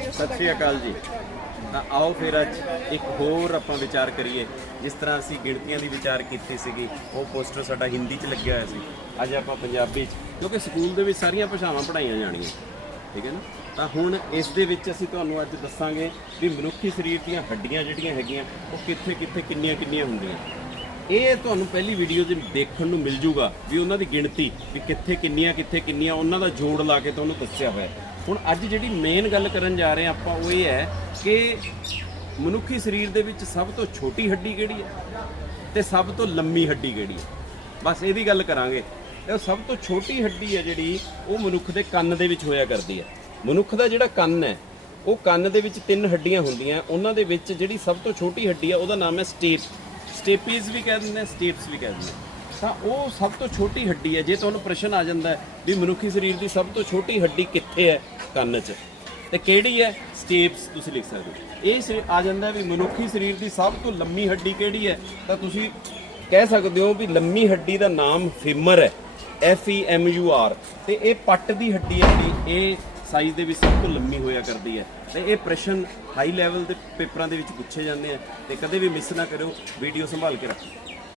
ਸਤਿ ਸ਼੍ਰੀ ਅਕਾਲ ਜੀ। ਤਾਂ ਆਓ ਫਿਰ ਅੱਜ ਇੱਕ ਹੋਰ ਆਪਾਂ ਵਿਚਾਰ ਕਰੀਏ। ਜਿਸ ਤਰ੍ਹਾਂ ਅਸੀਂ ਗਿਣਤੀਆਂ ਦੀ ਵਿਚਾਰ ਕੀਤੀ ਸੀਗੀ, ਉਹ ਪੋਸਟਰ ਸਾਡਾ ਹਿੰਦੀ 'ਚ ਲੱਗਿਆ ਹੋਇਆ ਸੀ। ਅੱਜ ਆਪਾਂ ਪੰਜਾਬੀ 'ਚ, ਕਿਉਂਕਿ ਸਕੂਲ ਦੇ ਵਿੱਚ ਸਾਰੀਆਂ ਭਾਸ਼ਾਵਾਂ ਪੜ੍ਹਾਈਆਂ ਜਾਣੀਆਂ। ਠੀਕ ਹੈ ਨਾ? ਤਾਂ ਹੁਣ ਇਸ ਦੇ ਵਿੱਚ ਅਸੀਂ ਤੁਹਾਨੂੰ ਅੱਜ ਦੱਸਾਂਗੇ ਵੀ ਮਨੁੱਖੀ ਸਰੀਰ ਦੀਆਂ ਹੱਡੀਆਂ ਜਿਹੜੀਆਂ ਹੈਗੀਆਂ, ਉਹ ਕਿੱਥੇ ਕਿੱਥੇ ਕਿੰਨੀਆਂ ਕਿੰਨੀਆਂ ਹੁੰਦੀਆਂ। ਇਹ ਤੁਹਾਨੂੰ ਪਹਿਲੀ ਵੀਡੀਓ 'ਚ ਦੇਖਣ ਨੂੰ ਮਿਲ ਜੂਗਾ ਵੀ ਉਹਨਾਂ ਦੀ ਗਿਣਤੀ ਵੀ ਕਿੱਥੇ ਕਿੰਨੀਆਂ ਕਿੱਥੇ ਕਿੰਨੀਆਂ, ਉਹਨਾਂ ਦਾ ਜੋੜ ਲਾ ਕੇ ਤੁਹਾਨੂੰ ਦੱਸਿਆ ਹੋਇਆ ਹੁਣ ਅੱਜ ਜਿਹੜੀ ਮੇਨ ਗੱਲ ਕਰਨ ਜਾ ਰਹੇ ਹਾਂ ਆਪਾਂ, ਉਹ ਇਹ ਹੈ ਕਿ ਮਨੁੱਖੀ ਸਰੀਰ ਦੇ ਵਿੱਚ ਸਭ ਤੋਂ ਛੋਟੀ ਹੱਡੀ ਕਿਹੜੀ ਹੈ ਤੇ ਸਭ ਤੋਂ ਲੰਮੀ ਹੱਡੀ ਕਿਹੜੀ ਹੈ? ਬਸ ਇਹਦੀ ਗੱਲ ਕਰਾਂਗੇ। ਇਹ ਸਭ ਤੋਂ ਛੋਟੀ ਹੱਡੀ ਹੈ ਜਿਹੜੀ, ਉਹ ਮਨੁੱਖ ਦੇ ਕੰਨ ਦੇ ਵਿੱਚ ਹੋਇਆ ਕਰਦੀ ਹੈ। ਮਨੁੱਖ ਦਾ ਜਿਹੜਾ ਕੰਨ ਹੈ, ਉਹ ਕੰਨ ਦੇ ਵਿੱਚ ਤਿੰਨ ਹੱਡੀਆਂ ਹੁੰਦੀਆਂ। ਉਹਨਾਂ ਦੇ ਵਿੱਚ ਜਿਹੜੀ ਸਭ ਤੋਂ ਛੋਟੀ ਹੱਡੀ ਹੈ, ਉਹਦਾ ਨਾਮ ਹੈ ਸਟੇਟ ਸਟੇਪੀਜ਼ ਵੀ ਕਹਿ ਦਿੰਦੇ ਸਟੇਪਸ ਵੀ ਕਹਿ ਦਿੰਦੇ ਤਾਂ ਉਹ ਸਭ ਤੋਂ ਛੋਟੀ ਹੱਡੀ ਹੈ। ਜੇ ਤੁਹਾਨੂੰ ਪ੍ਰਸ਼ਨ ਆ ਜਾਂਦਾ ਵੀ ਮਨੁੱਖੀ ਸਰੀਰ ਦੀ ਸਭ ਤੋਂ ਛੋਟੀ ਹੱਡੀ ਕਿੱਥੇ ਹੈ? ਕੰਨ 'ਚ। ਤੇ ਕਿਹੜੀ ਹੈ? ਸਟੇਪਸ ਤੁਸੀਂ ਲਿਖ ਸਕਦੇ ਹੋ। ਇਹ ਸੇ ਆ ਜਾਂਦਾ ਵੀ ਮਨੁੱਖੀ ਸਰੀਰ ਦੀ ਸਭ ਤੋਂ ਲੰਮੀ ਹੱਡੀ ਕਿਹੜੀ ਹੈ? ਤਾਂ ਤੁਸੀਂ ਕਹਿ ਸਕਦੇ ਹੋ ਵੀ ਲੰਮੀ ਹੱਡੀ ਦਾ ਨਾਮ ਫੀਮਰ ਹੈ। F E M U R ਤੇ ਇਹ ਪੱਟ ਦੀ ਹੱਡੀ ਹੈ ਜਿਹੜੀ, ਇਹ ਸਾਈਜ਼ ਦੇ ਵਿੱਚ ਸਭ ਤੋਂ ਲੰਮੀ ਹੋਇਆ ਕਰਦੀ ਹੈ। ਤੇ ਇਹ ਪ੍ਰਸ਼ਨ ਹਾਈ ਲੈਵਲ ਦੇ ਪੇਪਰਾਂ ਦੇ ਵਿੱਚ ਪੁੱਛੇ ਜਾਂਦੇ ਆ ਤੇ ਕਦੇ ਵੀ ਮਿਸ ਨਾ ਕਰਿਓ ਵੀਡੀਓ ਸੰਭਾਲ ਕੇ ਰੱਖੋ।